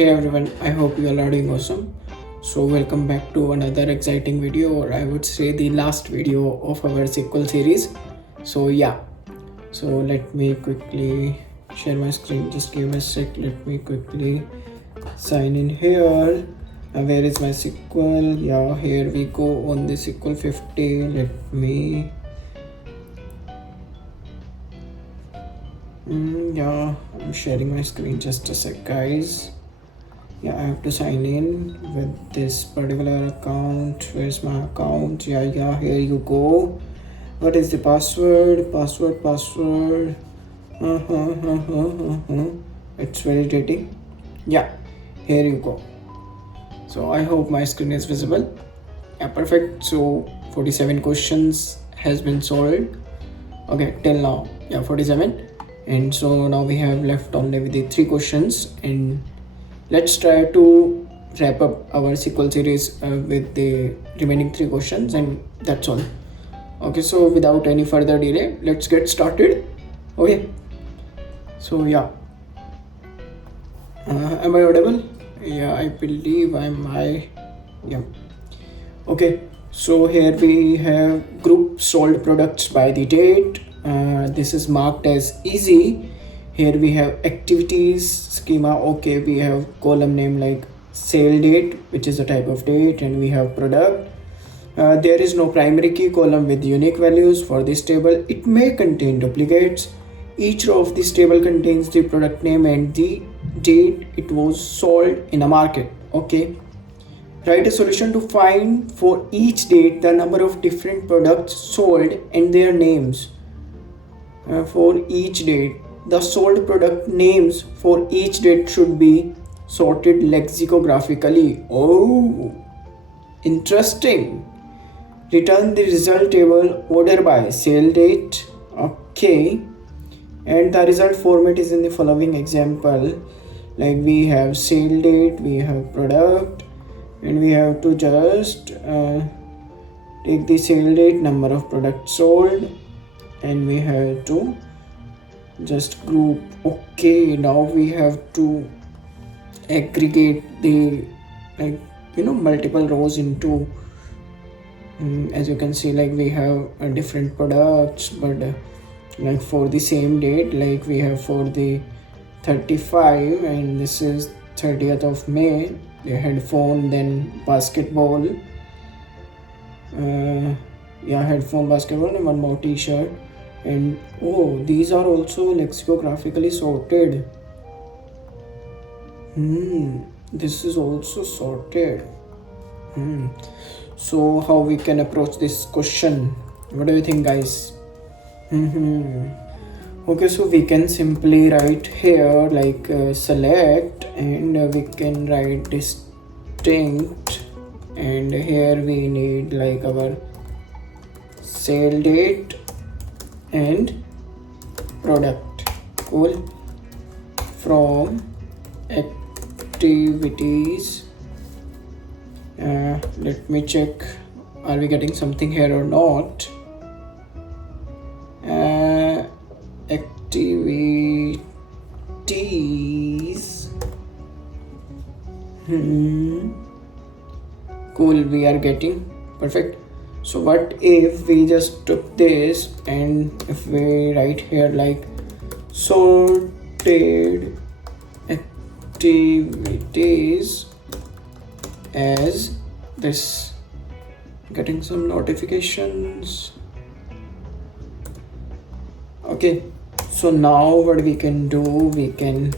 Hey everyone, I hope you all are doing awesome. So welcome back to another exciting video, or I would say the last video of our SQL series. So let me quickly share my screen. Just give me a sec. Let me quickly sign in here. Where is my SQL? Yeah, here we go on the SQL 50. Let me I'm sharing my screen. Just a sec, guys. I have to sign in with this particular account. Where's my account? Here you go. What is the password? Password. It's validating. Here you go. So I hope my screen is visible. Perfect. So 47 questions has been solved. Okay, till now. 47. And so now we have left only with the 3 questions, and let's try to wrap up our SQL series with the remaining 3 questions, and that's all. Okay, so without any further delay, let's get started. Okay, so am I audible? I believe okay, so here we have group sold products by the date. This is marked as easy. Here we have activities schema. Okay, we have column name like sale date, which is a type of date, and we have product. There is no primary key column with unique values for this table. It may contain duplicates. Each row of this table contains the product name and the date it was sold in a market. Okay, write a solution to find for each date the number of different products sold and their names. For each date, the sold product names for each date should be sorted lexicographically. Oh, interesting. Return the result table order by sale date. Okay, and the result format is in the following example. Like we have sale date, we have product, and we have to just take the sale date, number of products sold, and we have to just group. Okay, now we have to aggregate the multiple rows into as you can see, like we have different products, but like for the same date, like we have for the 35, and this is 30th of May, the headphone, then basketball, headphone, basketball, and one more t-shirt. And these are also lexicographically sorted. This is also sorted. So how we can approach this question? What do you think, guys? Okay, so we can simply write here like select, and we can write distinct, and here we need like our sale date and product. Cool. From activities, let me check, are we getting something here or not? Activities. Cool, we are getting perfect. So what if we just took this, and if we write here like sorted activities as this? Getting some notifications. Okay, so now what we can do, we can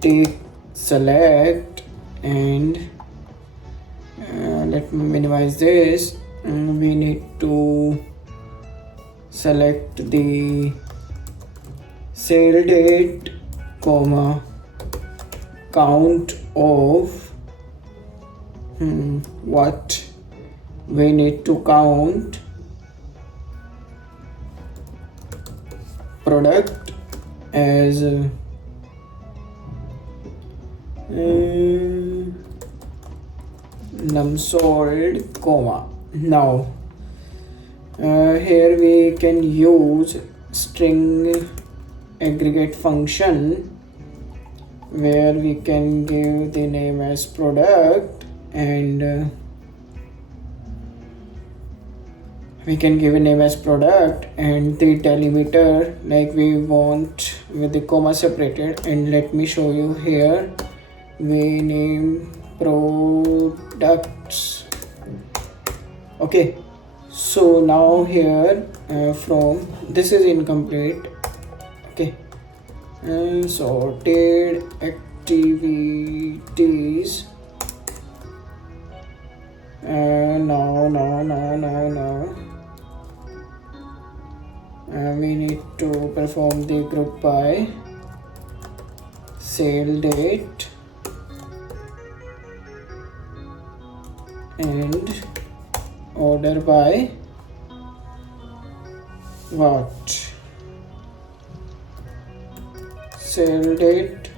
take select, and let me minimize this. We need to select the sale date, comma, count of what we need to count, product as num sold, comma. Now here we can use string aggregate function where we can give the name as product, and we can give a name as product, and the delimiter like we want with the comma separated. And let me show you here, we name products. Okay, so now here from this is incomplete. Okay, sorted activities. Now we need to perform the group by sale date and order by what? Sale date.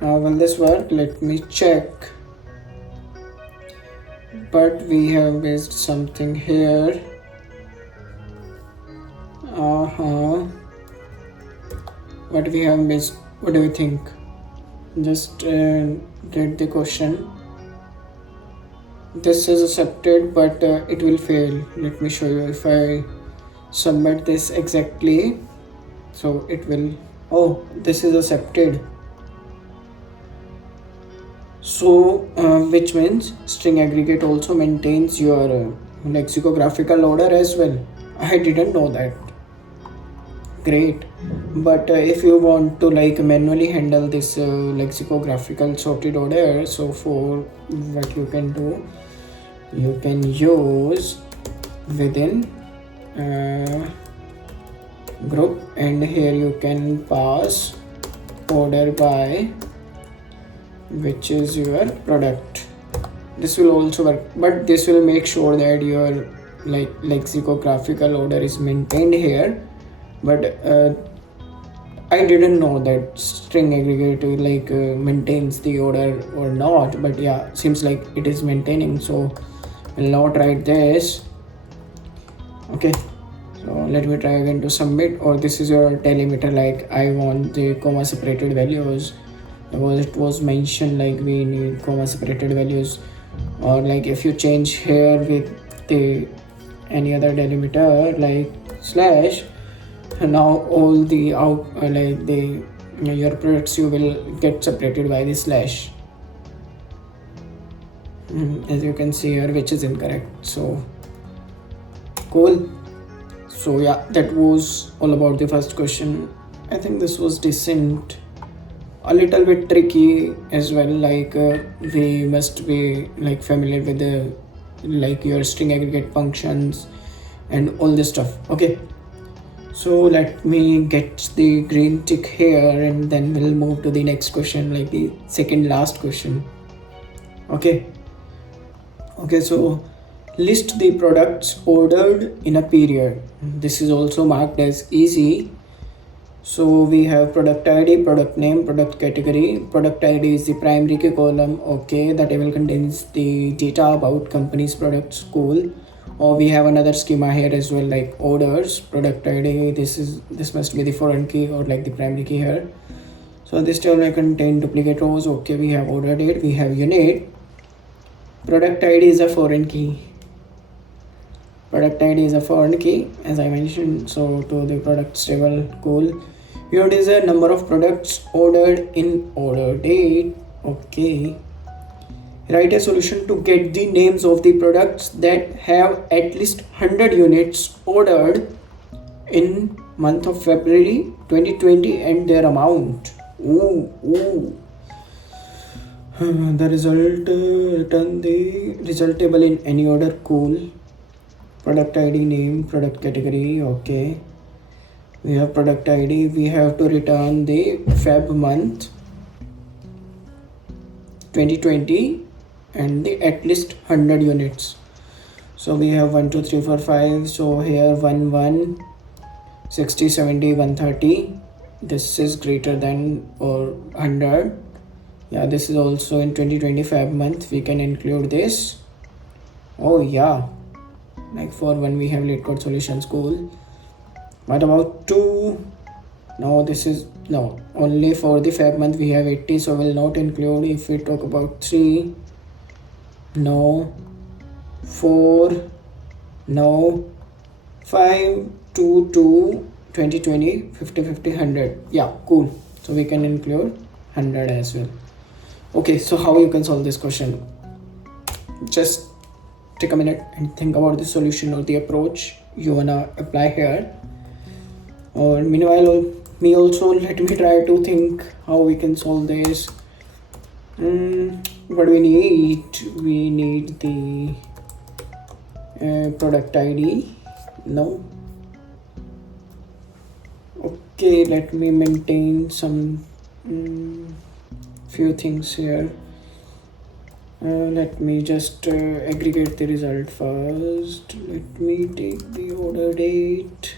Now will this work? Let me check. But we have missed something here. What we have missed? What do you think? Just read the question. This is accepted, but it will fail. Let me show you. If I submit this exactly, so it will. Oh, this is accepted. So which means string aggregate also maintains your lexicographical order as well. I didn't know that. Great. But if you want to like manually handle this lexicographical sorted order, so for what you can do, you can use within group, and here you can pass order by which is your product. This will also work, but this will make sure that your like lexicographical order is maintained here. But I didn't know that string aggregator like maintains the order or not, but yeah, seems like it is maintaining, so I'll not write this. Okay, so let me try again to submit. Or this is your delimiter, like I want the comma separated values, because it was mentioned like we need comma separated values. Or like if you change here with the any other delimiter like slash, now all the out like the your products you will get separated by the slash, as you can see here, which is incorrect. So cool. So yeah, that was all about the first question. I think this was decent, a little bit tricky as well, like we must be like familiar with the like your string aggregate functions and all this stuff. Okay, so let me get the green tick here, and then we'll move to the next question, like the second last question. Okay, so list the products ordered in a period. This is also marked as easy. So we have product ID, product name, product category. Product ID is the primary key column. Okay, the table contains the data about company's products. Cool. Or we have another schema here as well, like orders, product ID. This must be the foreign key or like the primary key here. So this table may contain duplicate rows. Okay, we have order date, we have unit. Product ID is a foreign key. Product ID is a foreign key, as I mentioned. So to the products table, cool. Unit is a number of products ordered in order date. Okay. Write a solution to get the names of the products that have at least 100 units ordered in month of February 2020 and their amount. Ooh. The result, return the result table in any order. Cool. Product ID, name, product category. Okay, we have product ID. We have to return the Feb month 2020 and the at least 100 units. So we have 1 2 3 4 5. So here 1 1 60 70 130. This is greater than or 100. Yeah, this is also in 2020 Feb month. We can include this. Oh yeah, like for when we have LeetCode solutions. Cool. What about 2? No, this is no, only for the Feb month we have 80, so will not include. If we talk about 3, no, 4, no, 5, 2, 2, 20, 20, 50, 50, 100. Yeah, cool. So we can include 100 as well. Okay, so how you can solve this question? Just take a minute and think about the solution or the approach you wanna apply here. Or meanwhile, me also, let me try to think how we can solve this. What we need? We need the product ID. No. Okay, let me maintain some few things here. Let me just aggregate the result first. Let me take the order date.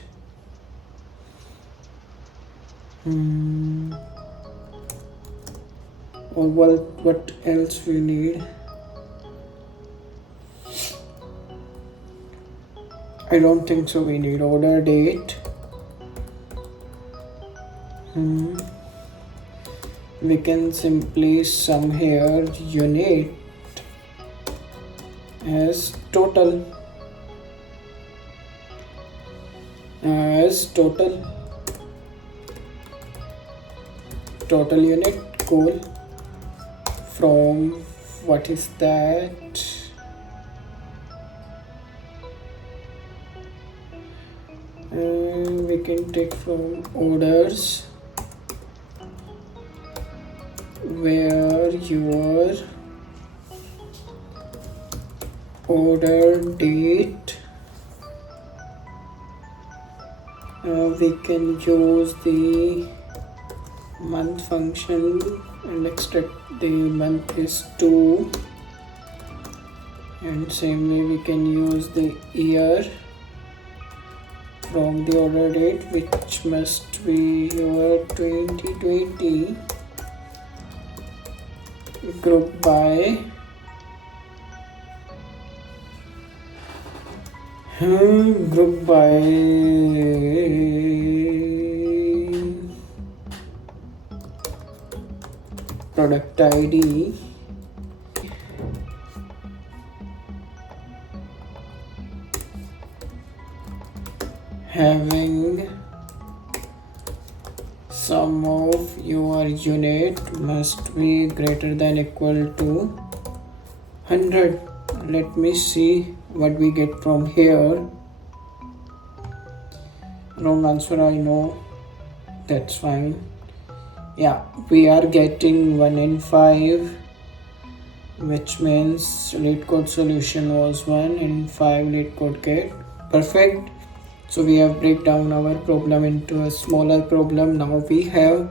Or what else we need? I don't think so. We need order date. We can simply sum here unit as total unit cool from what is that? We can take from orders where your order date, we can use the month function and extract the month is 2, and same way we can use the year from the order date, which must be your 2020, group by product ID, having sum of your unit must be greater than equal to 100. Let me see what we get from here. Wrong answer, I know. That's fine. Yeah, we are getting 1 in 5, which means LeetCode solution was 1 in 5 LeetCode get. Perfect. So we have break down our problem into a smaller problem. Now we have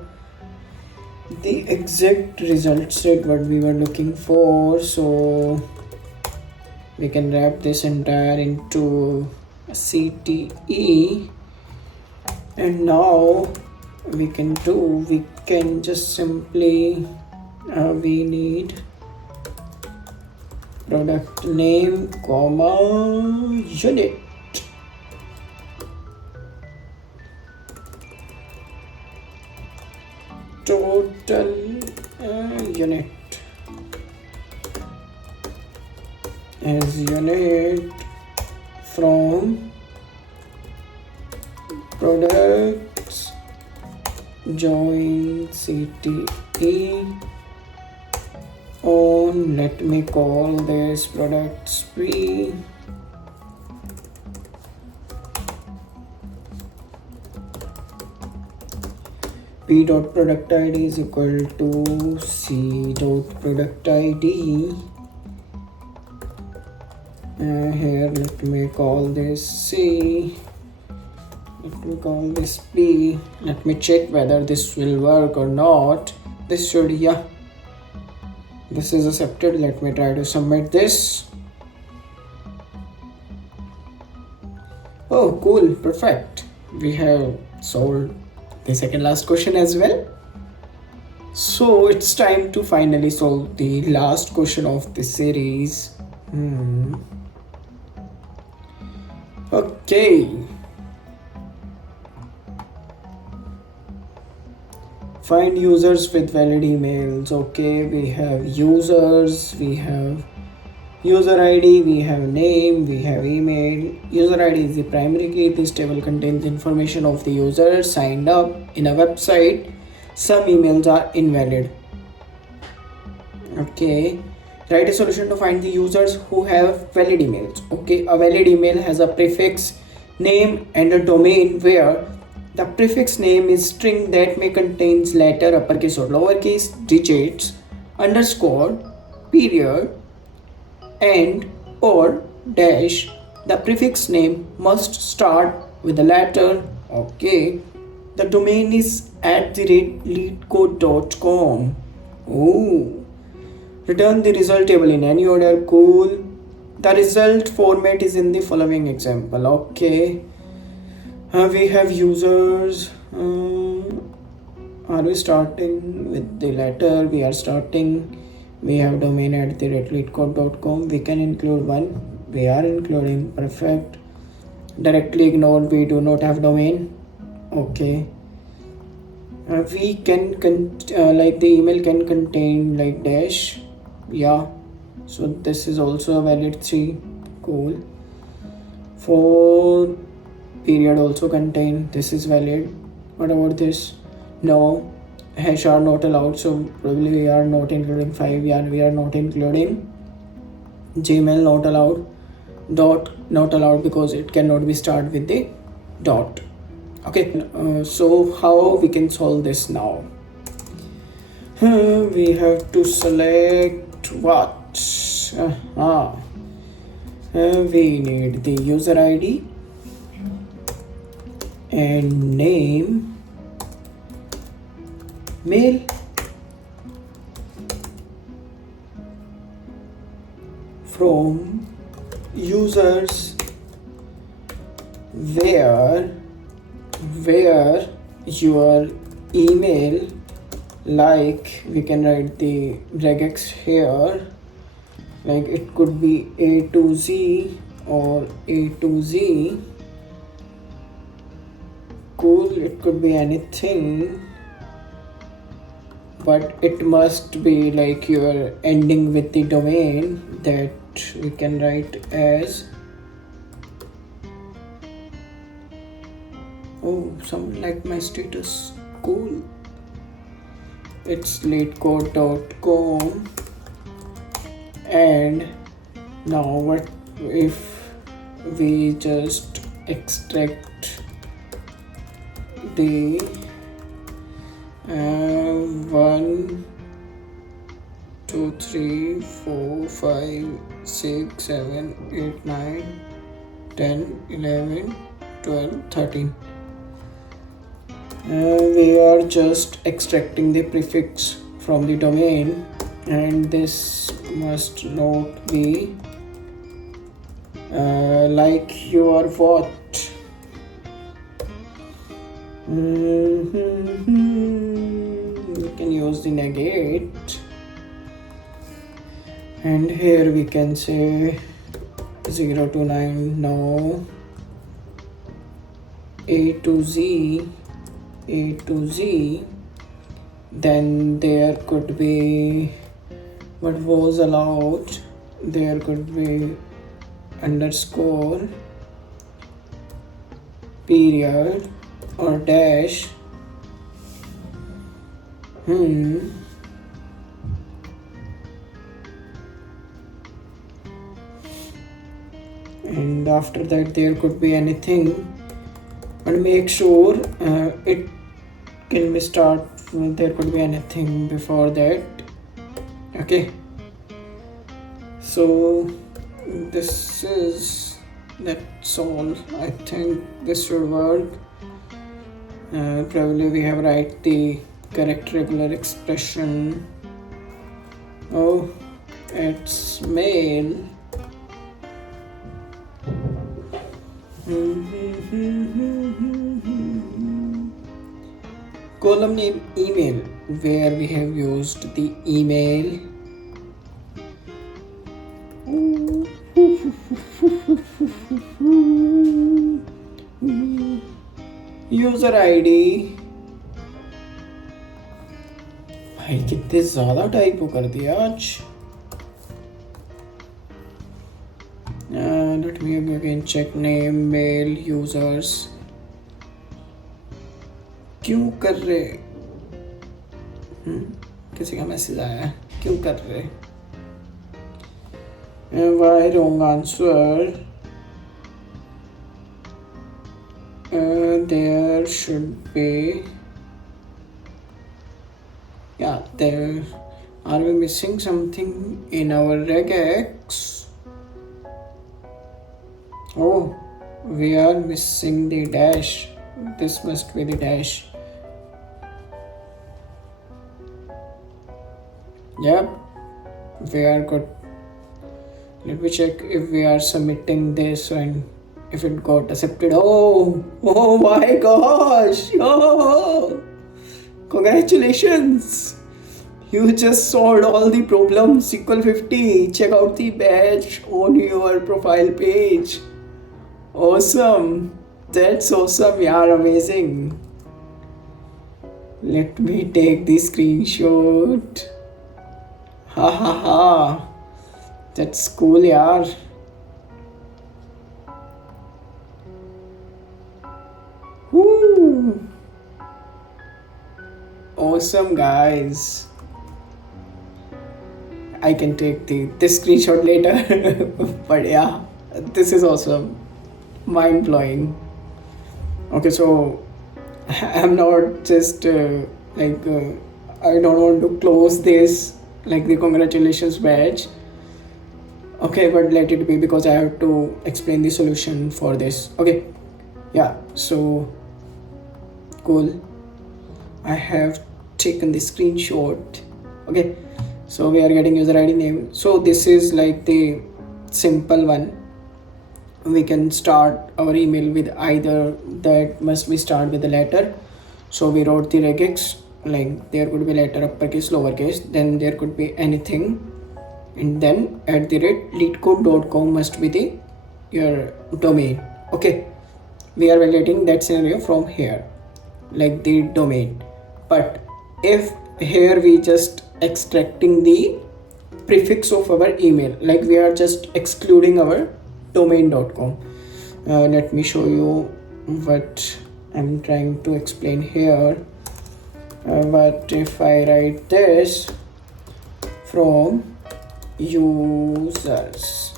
the exact result set what we were looking for. So we can wrap this entire into a CTE, and now we can just simply we need product name comma unit. Total unit as unit from products join CTE on, let me call this products P, P dot product ID is equal to C dot product ID. Here let me call this C, let me call this P. Let me check whether this will work or not. This should, yeah, this is accepted. Let me try to submit this. Oh cool, perfect. We have solved the second last question as well. So it's time to finally solve the last question of this series. Okay. Find users with valid emails. Okay, we have users, we have user ID, we have name, we have email. User ID is the primary key. This table contains information of the user signed up in a website. Some emails are invalid. Okay, write a solution to find the users who have valid emails. Okay, a valid email has a prefix name and a domain where the prefix name is string that may contains letter, uppercase or lowercase, digits, underscore, period, and or dash. The prefix name must start with the letter. Okay, the domain is @leetcode.com. Oh, return the result table in any order. Cool. The result format is in the following example. Okay, we have users. Are we starting with the letter? We are starting. We have domain @leetcode.com. We can include one. We are including. Perfect. Directly ignored. We do not have domain. Okay. We can like the email can contain like dash. Yeah. So this is also a valid 3. Cool. 4 period also contain. This is valid. What about this? No. Hash are not allowed, so probably we are not including 5. Yeah, we are not including. Gmail not allowed. Dot not allowed because it cannot be started with the dot. Okay, so how we can solve this now? We have to select what? We need the user ID and name, mail, from users where your email, like we can write the regex here, like it could be A to Z or A to Z. Cool, it could be anything, but it must be like your ending with the domain that we can write as. Oh, someone liked my status. Cool. It's LeetCode.com. And now what if we just extract the 1 2 3 4 5 6 7 8 9 10 11 12 13. We are just extracting the prefix from the domain, and this must not be like your what. We can use the negate, and here we can say 0 to 9. No. A to Z, then there could be what was allowed. There could be underscore, period, or dash. And after that there could be anything, and make sure it can be start. There could be anything before that. Okay, so that's all. I think this should work. Probably we have write the correct regular expression. Oh, it's mail. Column name email, where we have used the email. User ID भाई कितने ज़्यादा type कर दिया आज. Let me again check name, mail, users. क्यों कर रहे? किसी का मैसेज आया है, क्यों कर रहे? Why wrong answer? There should be. Yeah, there. Are we missing something in our regex? Oh, we are missing the dash. This must be the dash. Yep, we are good. Let me check if we are submitting this and if it got accepted. Oh my gosh! Oh, congratulations! You just solved all the problems. SQL 50. Check out the badge on your profile page. Awesome! That's awesome, yaar, amazing. Let me take the screenshot. Ha ha ha. That's cool, yaar. Woo! Awesome, guys. I can take this screenshot later. But yeah, this is awesome. Mind blowing. Okay, so I'm not just I don't want to close this like the congratulations badge. Okay, but let it be because I have to explain the solution for this. Okay, yeah, so cool. I have taken the screenshot. Okay, so we are getting user ID name. So this is like the simple one. We can start our email with either, that must be start with the letter. So we wrote the regex, like there could be letter uppercase, lowercase, then there could be anything, and then @leetcode.com must be the your domain. Okay, we are validating that scenario from here, like the domain. But if here we just extracting the prefix of our email, like we are just excluding our domain.com. Let me show you what I'm trying to explain here. But if I write this from users,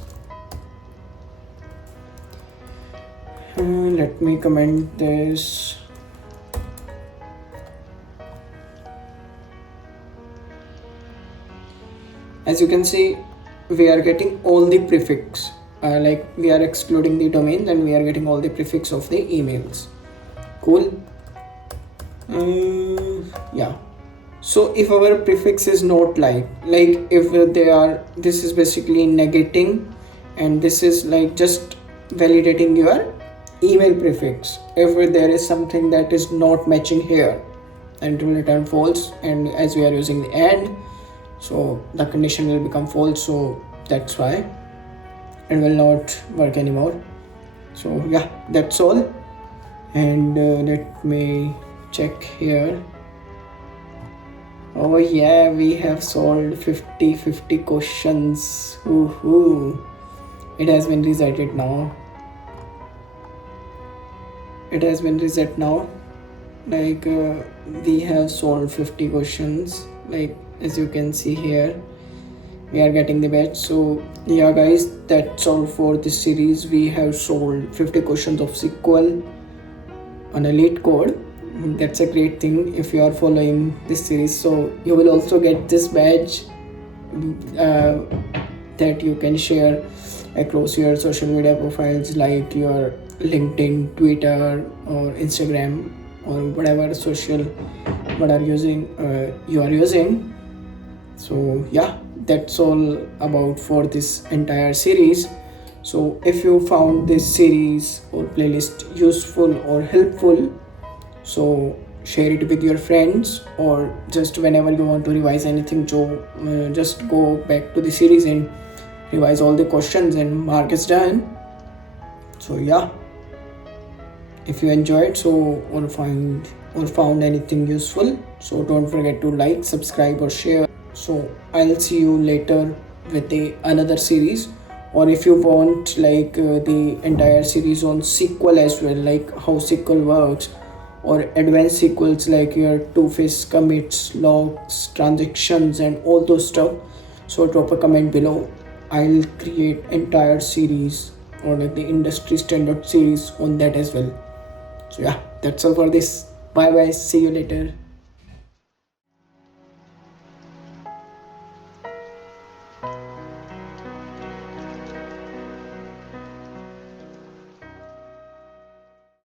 let me comment this. As you can see, we are getting all the prefix. Like we are excluding the domain, and we are getting all the prefix of the emails. Cool. Yeah. So if our prefix is not like if they are, this is basically negating, and this is like just validating your email prefix. If there is something that is not matching here, and it will return false. And as we are using the and, so the condition will become false. So that's why it will not work anymore. So yeah, that's all. And let me check here. Oh yeah, we have solved 50 questions. Woohoo! It has been resetted now. It has been reset now. Like we have solved 50 questions. Like as you can see here, we are getting the badge. So yeah guys, that's all for this series. We have solved 50 questions of SQL on a LeetCode. That's a great thing if you are following this series. So you will also get this badge that you can share across your social media profiles, like your LinkedIn, Twitter, or Instagram, or whatever social you are using. So yeah, that's all about for this entire series. So if you found this series or playlist useful or helpful, so share it with your friends, or just whenever you want to revise anything, just go back to the series and revise all the questions and mark is done. So yeah, if you enjoyed, so or find or found anything useful. So don't forget to like, subscribe or share. So I'll see you later with the another series, or if you want like the entire series on SQL as well, like how SQL works, or advanced SQLs like your two-phase commits, logs, transactions and all those stuff. So drop a comment below. I'll create entire series or like the industry standard series on that as well. So yeah, that's all for this. Bye bye, see you later.